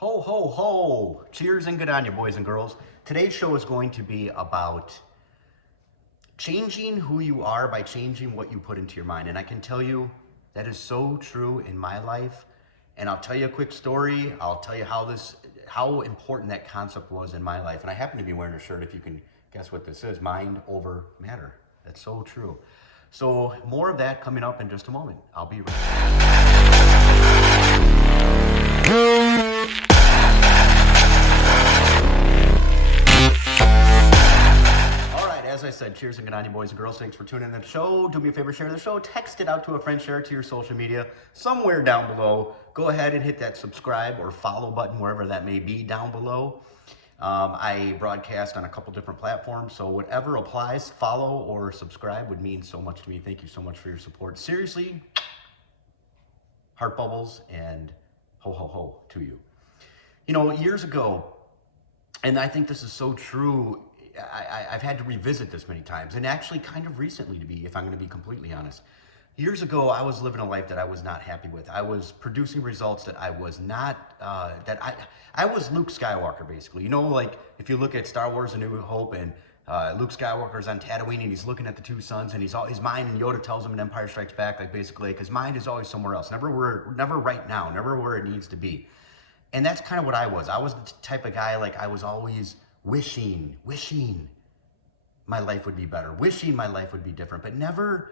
Ho, ho, ho! Cheers and good on you, boys and girls. Today's show is going to be about changing who you are by changing what you put into your mind. And I can tell you that is so true in my life. And I'll tell you a quick story. I'll tell you how important that concept was in my life. And I happen to be wearing a shirt, if you can guess what this is, mind over matter. That's so true. So more of that coming up in just a moment. I'll be right back. As I said, cheers and good on you, boys and girls. Thanks for tuning in to the show. Do me a favor, share the show. Text it out to a friend. Share it to your social media. Somewhere down below, go ahead and hit that subscribe or follow button, wherever that may be down below. I broadcast on a couple different platforms, so whatever applies, follow or subscribe would mean so much to me. Thank you so much for your support. Seriously, heart bubbles and ho, ho, ho to you. You know, years ago, and I think this is so true, I've had to revisit this many times, and actually kind of recently, if I'm going to be completely honest. Years ago, I was living a life that I was not happy with. I was producing results that I was not, I was Luke Skywalker, basically. You know, like, if you look at Star Wars A New Hope, and Luke Skywalker's on Tatooine, and he's looking at the two suns, and his mind, and Yoda tells him in Empire Strikes Back, like, basically, like, his mind is always somewhere else, never right now, never where it needs to be. And that's kind of what I was. I was the type of guy, like, I was always wishing my life would be better, wishing my life would be different, but never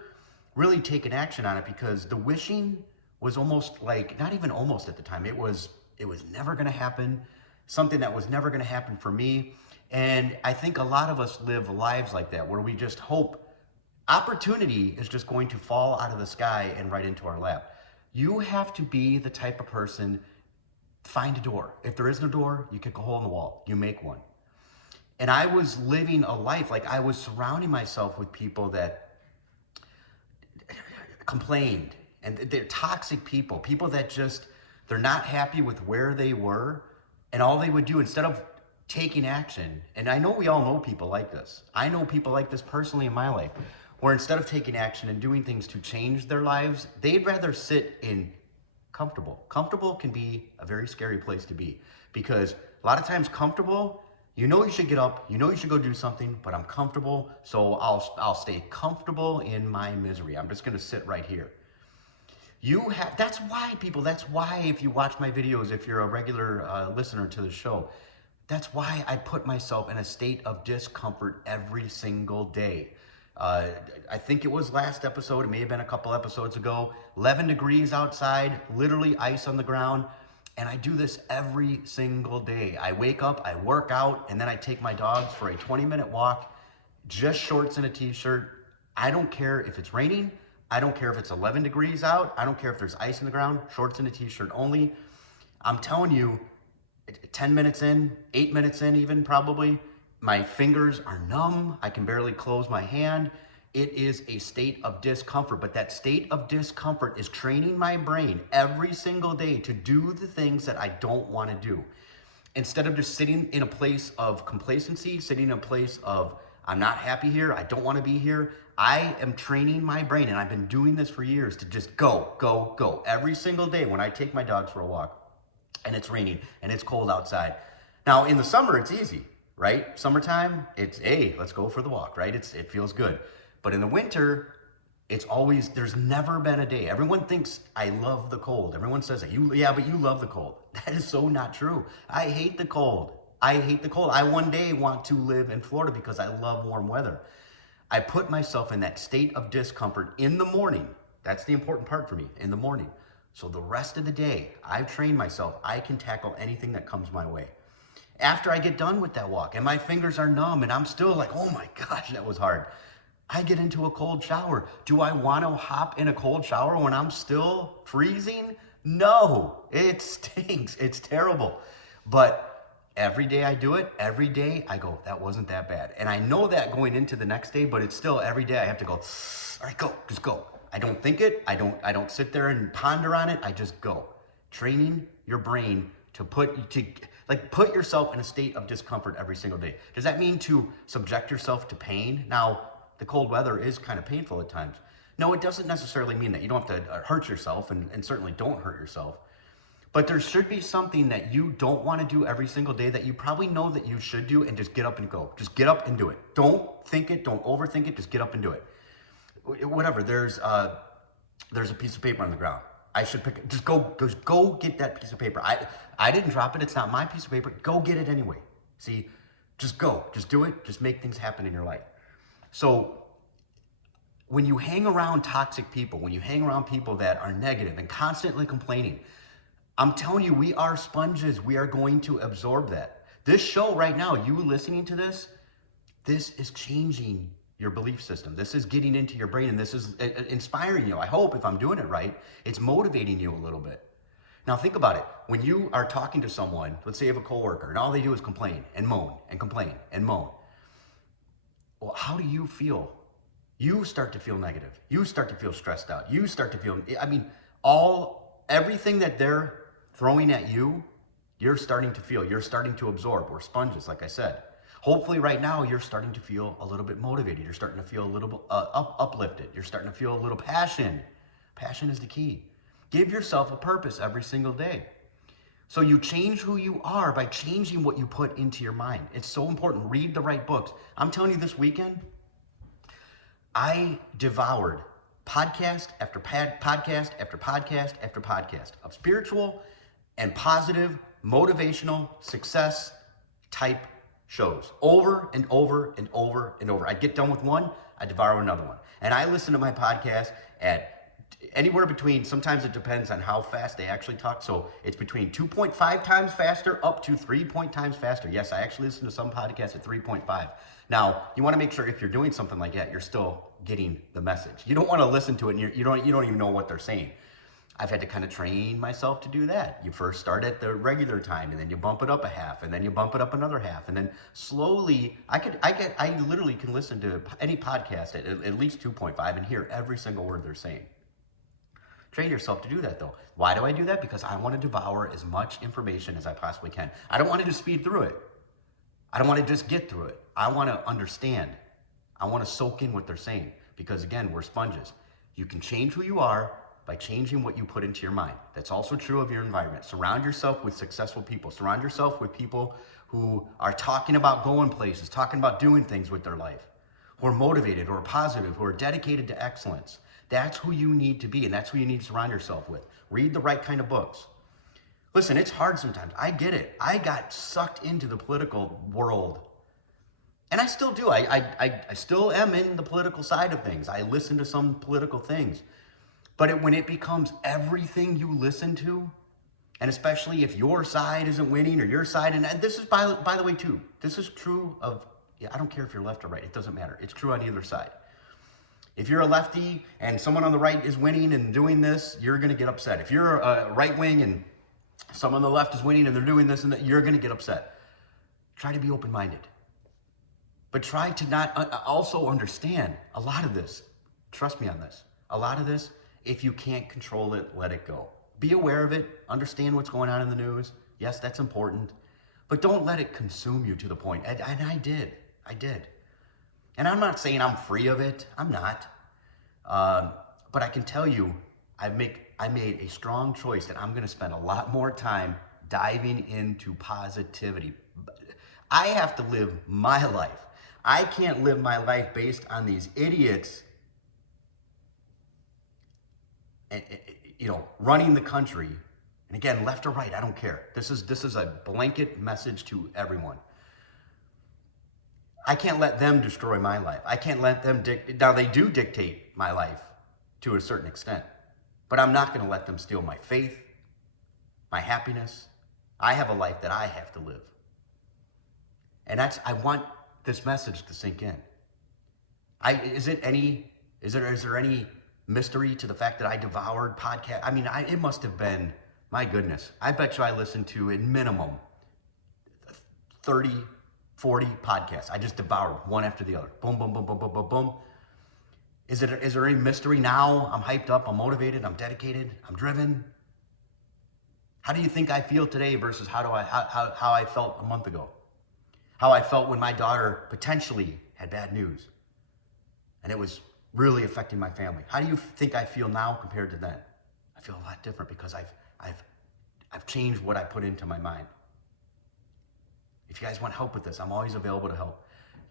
really taking action on it, because the wishing was almost like, not even almost at the time, it was never going to happen, something that was never going to happen for me. And I think a lot of us live lives like that, where we just hope opportunity is just going to fall out of the sky and right into our lap. You have to be the type of person, find a door. If there isn't a door, you kick a hole in the wall, you make one. And I was living a life, like, I was surrounding myself with people that complained, and they're toxic people that just, they're not happy with where they were, and all they would do, instead of taking action, and I know we all know people like this. I know people like this personally in my life, where instead of taking action and doing things to change their lives, they'd rather sit in comfortable. Comfortable can be a very scary place to be, because a lot of times comfortable, you know you should get up, you know you should go do something, but I'm comfortable, so I'll stay comfortable in my misery. I'm just gonna sit right here. That's why if you watch my videos, if you're a regular listener to the show, that's why I put myself in a state of discomfort every single day. I think it was last episode, it may have been a couple episodes ago, 11 degrees outside, literally ice on the ground. And I do this every single day. I wake up, I work out, and then I take my dogs for a 20-minute walk, just shorts and a t-shirt. I don't care if it's raining. I don't care if it's 11 degrees out. I don't care if there's ice in the ground, shorts and a t-shirt only. I'm telling you, 10 minutes in, 8 minutes in even probably, my fingers are numb. I can barely close my hand. It is a state of discomfort, but that state of discomfort is training my brain every single day to do the things that I don't want to do. Instead of just sitting in a place of complacency, sitting in a place of, I'm not happy here, I don't want to be here, I am training my brain, and I've been doing this for years, to just go, go, go. Every single day when I take my dogs for a walk, and it's raining, and it's cold outside. Now, in the summer, it's easy, right? Summertime, it's, hey, let's go for the walk, right? It feels good. But in the winter, it's always, there's never been a day. Everyone thinks I love the cold. Everyone says that. Yeah, but you love the cold. That is so not true. I hate the cold. I hate the cold. I one day want to live in Florida because I love warm weather. I put myself in that state of discomfort in the morning. That's the important part for me, in the morning. So the rest of the day, I've trained myself. I can tackle anything that comes my way. After I get done with that walk, and my fingers are numb, and I'm still like, oh my gosh, that was hard. I get into a cold shower. Do I want to hop in a cold shower when I'm still freezing? No, it stinks. It's terrible. But every day I do it, every day I go, that wasn't that bad. And I know that going into the next day, but it's still every day I have to go, all right, go, just go. I don't think it. I don't sit there and ponder on it. I just go. Training your brain to put yourself in a state of discomfort every single day. Does that mean to subject yourself to pain? Now, the cold weather is kind of painful at times. No, it doesn't necessarily mean that. You don't have to hurt yourself, and certainly don't hurt yourself. But there should be something that you don't want to do every single day that you probably know that you should do, and just get up and go. Just get up and do it. Don't think it, don't overthink it, just get up and do it. Whatever, there's a piece of paper on the ground. I should pick it. Just go get that piece of paper. I didn't drop it. It's not my piece of paper. Go get it anyway. See, just go. Just do it. Just make things happen in your life. So when you hang around toxic people, when you hang around people that are negative and constantly complaining, I'm telling you, we are sponges. We are going to absorb that. This show right now, you listening to this is changing your belief system. This is getting into your brain, and this is inspiring you. I hope, if I'm doing it right, it's motivating you a little bit. Now think about it. When you are talking to someone, let's say you have a coworker, and all they do is complain and moan and complain and moan. Well, how do you feel? You start to feel negative. You start to feel stressed out. You start to feel, everything that they're throwing at you, you're starting to feel, you're starting to absorb. We're sponges, like I said. Hopefully right now you're starting to feel a little bit motivated. You're starting to feel a little bit uplifted. You're starting to feel a little passion. Passion is the key. Give yourself a purpose every single day. So you change who you are by changing what you put into your mind. It's so important. Read the right books. I'm telling you, this weekend, I devoured podcast after podcast after podcast after podcast of spiritual and positive, motivational, success type shows over and over and over and over. I'd get done with one, I'd devour another one. And I listen to my podcast at anywhere between, sometimes it depends on how fast they actually talk. So it's between 2.5 times faster up to 3 times faster. Yes, I actually listen to some podcasts at 3.5. Now, you want to make sure if you're doing something like that, you're still getting the message. You don't want to listen to it and you don't even know what they're saying. I've had to kind of train myself to do that. You first start at the regular time, and then you bump it up a half, and then you bump it up another half, and then slowly, I literally can listen to any podcast at least 2.5 and hear every single word they're saying. Train yourself to do that, though. Why do I do that? Because I want to devour as much information as I possibly can. I don't want to just speed through it. I don't want to just get through it. I want to understand. I want to soak in what they're saying, because again, we're sponges. You can change who you are by changing what you put into your mind. That's also true of your environment. Surround yourself with successful people. Surround yourself with people who are talking about going places, talking about doing things with their life, who are motivated, who are positive, who are dedicated to excellence. That's who you need to be, and that's who you need to surround yourself with. Read the right kind of books. Listen, it's hard sometimes. I get it. I got sucked into the political world, and I still do. I still am in the political side of things. I listen to some political things. But when it becomes everything you listen to, and especially if your side isn't winning or your side, and this is, by the way, too, this is true of, I don't care if you're left or right, it doesn't matter. It's true on either side. If you're a lefty and someone on the right is winning and doing this, you're going to get upset. If you're a right wing and someone on the left is winning and they're doing this and that, you're going to get upset. Try to be open-minded. But try to not also understand a lot of this. Trust me on this. A lot of this, if you can't control it, let it go. Be aware of it. Understand what's going on in the news. Yes, that's important. But don't let it consume you to the point. And I did. And I'm not saying I'm free of it. I'm not. But I can tell you, I made a strong choice that I'm going to spend a lot more time diving into positivity. I have to live my life. I can't live my life based on these idiots running the country. And again, left or right, I don't care. This is a blanket message to everyone. I can't let them destroy my life. I can't let them now they do dictate my life to a certain extent, but I'm not going to let them steal my faith, my happiness. I have a life that I have to live. And I want this message to sink in. Is there any mystery to the fact that I devoured podcasts? I mean, it must have been, my goodness, I bet you I listened to, at minimum, 30, 40 podcasts. I just devoured one after the other. Boom, boom, boom, boom, boom, boom, boom. Is there any mystery now? I'm hyped up, I'm motivated, I'm dedicated, I'm driven. How do you think I feel today versus how I felt a month ago? How I felt when my daughter potentially had bad news and it was really affecting my family. How do you think I feel now compared to then? I feel a lot different because I've I've changed what I put into my mind. If you guys want help with this, I'm always available to help.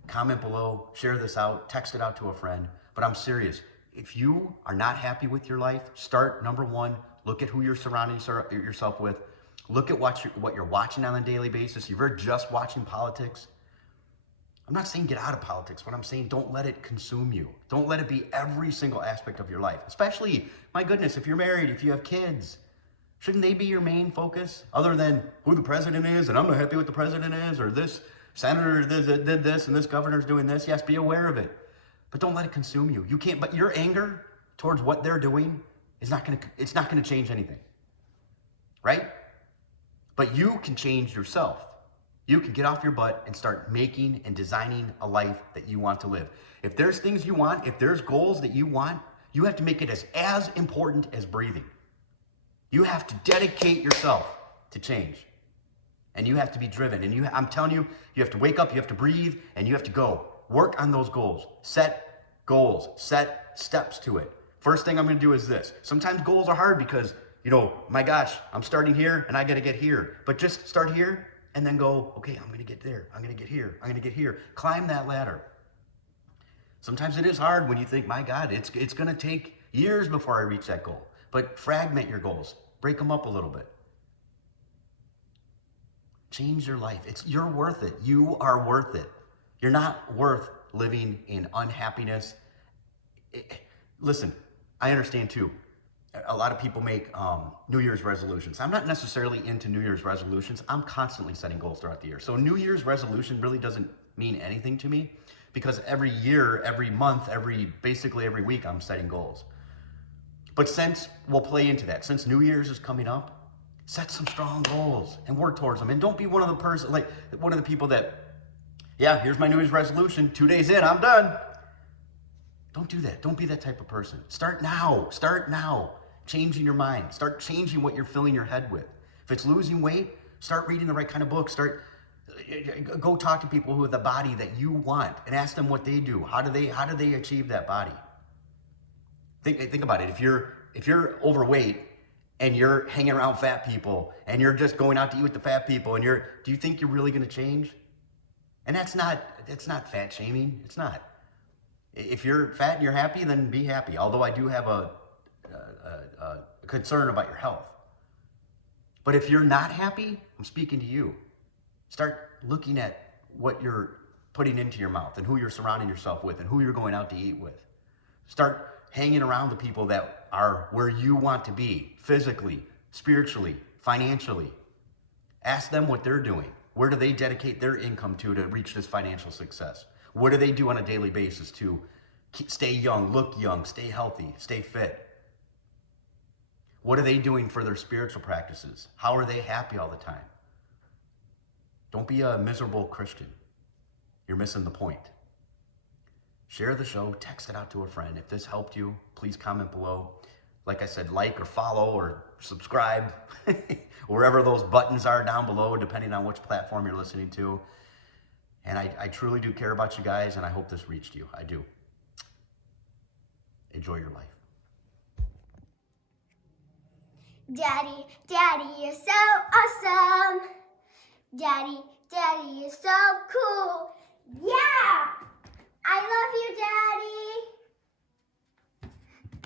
Comment below, share this out, text it out to a friend. But I'm serious. If you are not happy with your life, start number one, look at who you're surrounding yourself with. Look at what you're watching on a daily basis. If you're just watching politics, I'm not saying get out of politics, but I'm saying don't let it consume you. Don't let it be every single aspect of your life. Especially, my goodness, if you're married, if you have kids, shouldn't they be your main focus? Other than who the president is, and I'm not happy with the president is, or this senator did this, and this governor's doing this. Yes, be aware of it. But don't let it consume you. You can't, but your anger towards what they're doing is it's not gonna change anything. Right? But you can change yourself. You can get off your butt and start making and designing a life that you want to live. If there's things you want, if there's goals that you want, you have to make it as important as breathing. You have to dedicate yourself to change. And you have to be driven. And I'm telling you, you have to wake up, you have to breathe, and you have to go. Work on those goals. Set goals. Set steps to it. First thing I'm going to do is this. Sometimes goals are hard because, my gosh, I'm starting here and I got to get here. But just start here and then go, okay, I'm going to get there. I'm going to get here. I'm going to get here. Climb that ladder. Sometimes it is hard when you think, my God, it's going to take years before I reach that goal. But fragment your goals. Break them up a little bit. Change your life. You're worth it. You are worth it. You're not worth living in unhappiness. Listen, I understand too. A lot of people make New Year's resolutions. I'm not necessarily into New Year's resolutions. I'm constantly setting goals throughout the year. So New Year's resolution really doesn't mean anything to me because every year, every month, basically every week, I'm setting goals. But we'll play into that. Since New Year's is coming up, set some strong goals and work towards them. And don't be one of the people that, yeah, here's my New Year's resolution. 2 days in, I'm done. Don't do that. Don't be that type of person. Start now. Start now. Changing your mind. Start changing what you're filling your head with. If it's losing weight, start reading the right kind of books. Go talk to people who have the body that you want and ask them what they do. How do they achieve that body? Think about it. If you're overweight and you're hanging around fat people and you're just going out to eat with the fat people and do you think you're really going to change? And that's not fat shaming. It's not. If you're fat and you're happy, then be happy. Although I do have a concern about your health. But if you're not happy, I'm speaking to you. Start looking at what you're putting into your mouth and who you're surrounding yourself with and who you're going out to eat with. Start hanging around the people that are where you want to be, physically, spiritually, financially. Ask them what they're doing. Where do they dedicate their income to reach this financial success? What do they do on a daily basis to stay young, look young, stay healthy, stay fit? What are they doing for their spiritual practices? How are they happy all the time? Don't be a miserable Christian. You're missing the point. Share the show, text it out to a friend. If this helped you, please comment below. Like I said, like or follow or subscribe, wherever those buttons are down below, depending on which platform you're listening to. And I truly do care about you guys, and I hope this reached you. I do. Enjoy your life. Daddy, Daddy, you're so awesome. Daddy, Daddy, you're so cool. Yeah! I love you, Daddy.